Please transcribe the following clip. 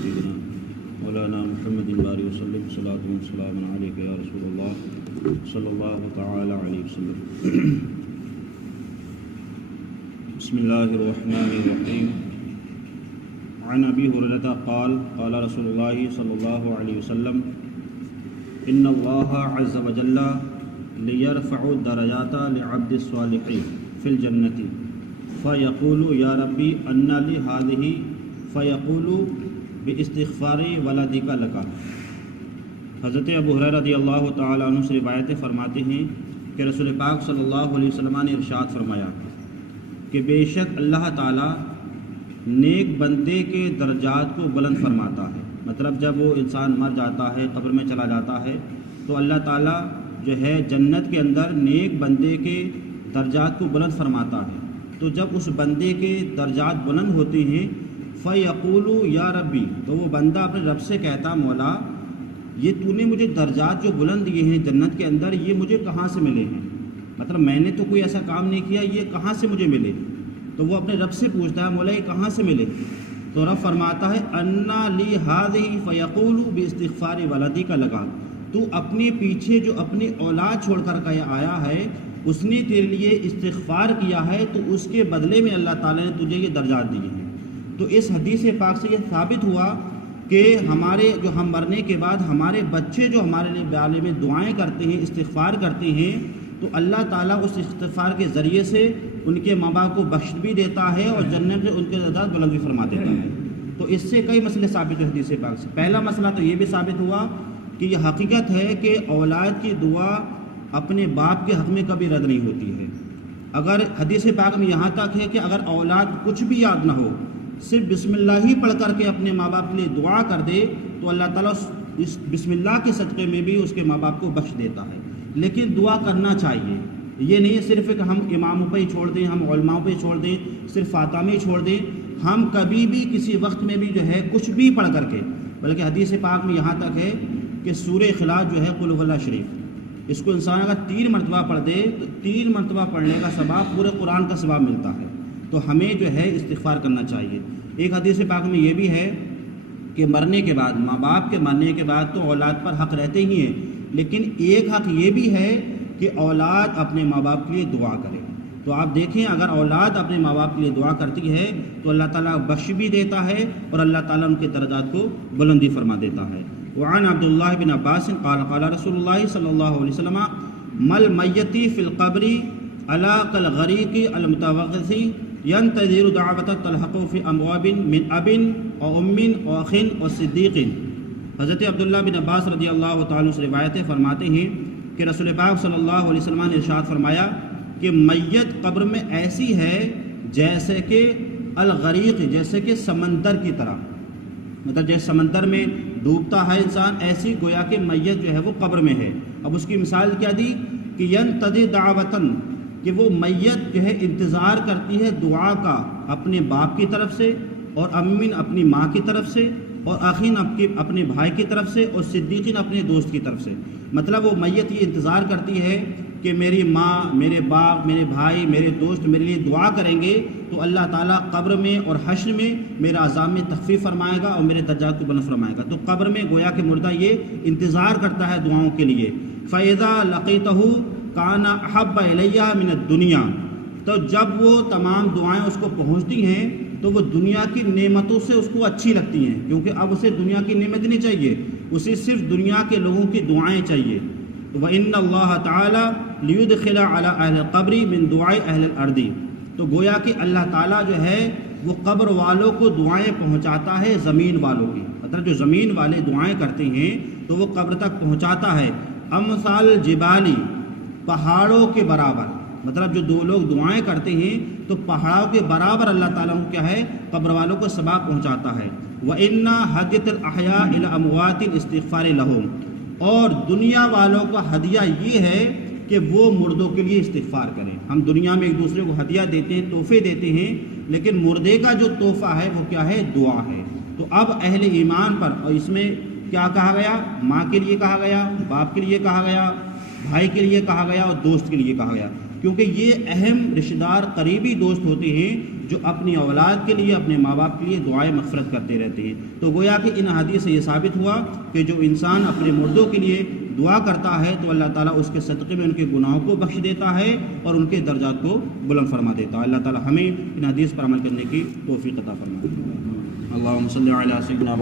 سيدنا مولانا محمد باري وسلم صلاة وسلام عليك يا رسول الله صلى الله تعالى عليه وسلم. بسم الله الرحمن الرحيم. عن أبي هريرة قال قال رسول الله صلى الله عليه وسلم إن الله عز وجل ليرفع الدرجات لعبد الصالح في الجنة فيقول يا ربي أن لي هذه فيقول باستغفار ولدك لك. حضرت ابو ہریرہ رضی اللہ تعالیٰ عنہ سے روایتیں فرماتے ہیں کہ رسول پاک صلی اللہ علیہ وسلم نے ارشاد فرمایا کہ بے شک اللہ تعالیٰ نیک بندے کے درجات کو بلند فرماتا ہے. مطلب جب وہ انسان مر جاتا ہے، قبر میں چلا جاتا ہے، تو اللہ تعالیٰ جو ہے جنت کے اندر نیک بندے کے درجات کو بلند فرماتا ہے. تو جب اس بندے کے درجات بلند ہوتے ہیں فَيَقُولُ یا ربی، تو وہ بندہ اپنے رب سے کہتا مولا یہ تو نے مجھے درجات جو بلند دیے ہیں جنت کے اندر، یہ مجھے کہاں سے ملے ہیں؟ مطلب میں نے تو کوئی ایسا کام نہیں کیا، یہ کہاں سے مجھے ملے؟ تو وہ اپنے رب سے پوچھتا ہے مولا یہ کہاں سے ملے؟ تو رب فرماتا ہے انا لی هذه فیقول باستغفار ولدک لک، تو اپنے پیچھے جو اپنی اولاد چھوڑ کر آیا ہے اس نے تیرے لیے استغفار کیا ہے، تو اس کے بدلے میں اللہ تعالیٰ نے تجھے یہ درجات دیے ہیں. تو اس حدیث پاک سے یہ ثابت ہوا کہ ہم مرنے کے بعد ہمارے بچے جو ہمارے لیے بارے میں دعائیں کرتے ہیں، استغفار کرتے ہیں، تو اللہ تعالیٰ اس استغفار کے ذریعے سے ان کے ماں باپ کو بخش بھی دیتا ہے اور جنت سے ان کے درجات بلند بھی فرما دیتا ہے. تو اس سے کئی مسئلے ثابت ہوئے حدیث پاک سے. پہلا مسئلہ تو یہ بھی ثابت ہوا کہ یہ حقیقت ہے کہ اولاد کی دعا اپنے باپ کے حق میں کبھی رد نہیں ہوتی ہے. اگر حدیث پاک میں یہاں تک ہے کہ اگر اولاد کچھ بھی یاد نہ ہو، صرف بسم اللہ ہی پڑھ کر کے اپنے ماں باپ کے لیے دعا کر دے، تو اللہ تعالیٰ اس بسم اللہ کے صدقے میں بھی اس کے ماں باپ کو بخش دیتا ہے. لیکن دعا کرنا چاہیے، یہ نہیں صرف کہ ہم اماموں پہ ہی چھوڑ دیں، ہم علماء پہ ہی چھوڑ دیں، صرف فاتحہ میں ہی چھوڑ دیں. ہم کبھی بھی کسی وقت میں بھی جو ہے کچھ بھی پڑھ کر کے، بلکہ حدیث پاک میں یہاں تک ہے کہ سورہ اخلاص جو ہے قل هو اللہ شریف، اس کو انسان اگر 3 مرتبہ پڑھ دے تو 3 مرتبہ پڑھنے کا ثواب پورے قرآن کا ثواب ملتا ہے. تو ہمیں جو ہے استغفار کرنا چاہیے. ایک حدیث پاک میں یہ بھی ہے کہ مرنے کے بعد، ماں باپ کے مرنے کے بعد تو اولاد پر حق رہتے ہی ہیں، لیکن ایک حق یہ بھی ہے کہ اولاد اپنے ماں باپ کے لیے دعا کرے. تو آپ دیکھیں اگر اولاد اپنے ماں باپ کے لیے دعا کرتی ہے تو اللہ تعالیٰ بخش بھی دیتا ہے اور اللہ تعالیٰ ان کے درجات کو بلندی فرما دیتا ہے. وعن عبداللہ بن عباس قال قال رسول اللہ صلی اللہ علیہ وسلم مل میتی فی القبر علی کالغریق المتوغث ينتظر دعوت تلحق فی امواب من اب و ام و اخ و صدیق. حضرت عبداللہ بن عباس رضی اللہ تعالیٰ سے روایتیں فرماتے ہیں کہ رسول پاک صلی اللہ علیہ وسلم نے ارشاد فرمایا کہ میت قبر میں ایسی ہے جیسے کہ الغریق، جیسے کہ سمندر کی طرح، مطلب جیسے سمندر میں ڈوبتا ہے انسان، ایسی گویا کہ میت جو ہے وہ قبر میں ہے. اب اس کی مثال کیا دی کہ ینتظر دعوتن، کہ وہ میت جو ہے انتظار کرتی ہے دعا کا اپنے باپ کی طرف سے، اور امین اپنی ماں کی طرف سے، اور اخین اپنے بھائی کی طرف سے، اور صدیقین اپنے دوست کی طرف سے. مطلب وہ میت یہ انتظار کرتی ہے کہ میری ماں، میرے باپ، میرے بھائی، میرے دوست میرے لیے دعا کریں گے تو اللہ تعالیٰ قبر میں اور حشر میں میرا عذاب میں تخفیف فرمائے گا اور میرے درجات کو بلند فرمائے گا. تو قبر میں گویا کہ مردہ یہ انتظار کرتا ہے دعاؤں کے لیے. فَإِذَا لَقِيتَهُ كَانَ أَحَبَّ إِلَيَّ مِنَ الدُّنْيَا، تو جب وہ تمام دعائیں اس کو پہنچتی ہیں تو وہ دنیا کی نعمتوں سے اس کو اچھی لگتی ہیں، کیونکہ اب اسے دنیا کی نعمت نہیں چاہیے، اسے صرف دنیا کے لوگوں کی دعائیں چاہیے. وَإِنَّ اللَّهَ تَعَالَى لِيُدْخِلَ عَلَىٰ أَهْلِ الْقَبْرِ مِنْ دُعَاءِ أَهْلِ الْأَرْضِ. تو گویا کہ اللہ تعالیٰ جو ہے وہ قبر والوں کو دعائیں پہنچاتا ہے زمین والوں کی، مطلب جو زمین والے دعائیں کرتے ہیں تو وہ قبر تک پہنچاتا ہے. امثال جبالی، پہاڑوں کے برابر، مطلب جو 2 لوگ دعائیں کرتے ہیں تو پہاڑوں کے برابر اللہ تعالیٰ کو کیا ہے قبر والوں کو ثواب پہنچاتا ہے. وَإِنَّ حَدِّيَةَ الْأَحْيَاءِ إِلَىٰ أَمْوَاتِ الْإِسْتِغْفَارِ لَهُمْ، اور دنیا والوں کا ہدیہ یہ ہے کہ وہ مردوں کے لیے استغفار کریں. ہم دنیا میں ایک دوسرے کو ہدیہ دیتے ہیں، تحفے دیتے ہیں، لیکن مردے کا جو تحفہ ہے وہ کیا ہے؟ دعا ہے. تو اب اہل ایمان پر، اور اس میں کیا کہا گیا؟ ماں کے لیے کہا گیا، باپ کے لیے کہا گیا، بھائی کے لیے کہا گیا اور دوست کے لیے کہا گیا، کیونکہ یہ اہم رشتہ دار قریبی دوست ہوتے ہیں جو اپنی اولاد کے لیے، اپنے ماں باپ کے لیے دعائیں مغفرت کرتے رہتے ہیں۔ تو گویا کہ ان حدیث سے یہ ثابت ہوا کہ جو انسان اپنے مردوں کے لیے دعا کرتا ہے تو اللہ تعالیٰ اس کے صدقے میں ان کے گناہوں کو بخش دیتا ہے اور ان کے درجات کو بلند فرما دیتا ہے۔ اللہ تعالیٰ ہمیں ان حدیث پر عمل کرنے کی توفیق عطا فرمائے۔ اللہم صلی علی سیدنا